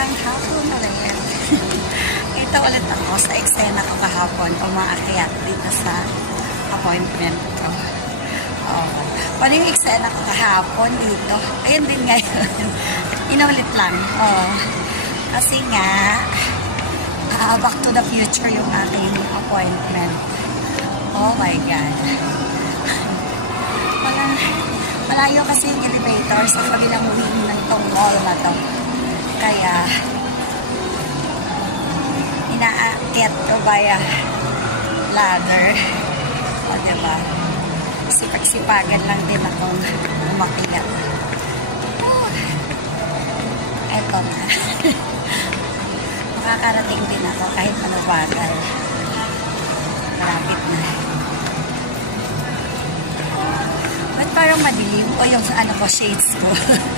Magandang hapon ulit. Ito ulit ako sa eksena ko kahapon, umaakyat dito sa appointment ko. Oh. Paano yung eksena ko kahapon dito? Ayun din ngayon. Inulit lang. Oh. Kasi nga, back to the future yung aking appointment. Oh my God. Malayo kasi yung elevator sa kabilang wing ng tong mall na to. Kaya, inaakyat ko via ladder. O, diba? Sipag-sipagan lang din akong umakyat. Eto na. Makakarating din ako kahit manubagal. Malapit na. Ba't parang madilim? O yung ano ko, shades ko.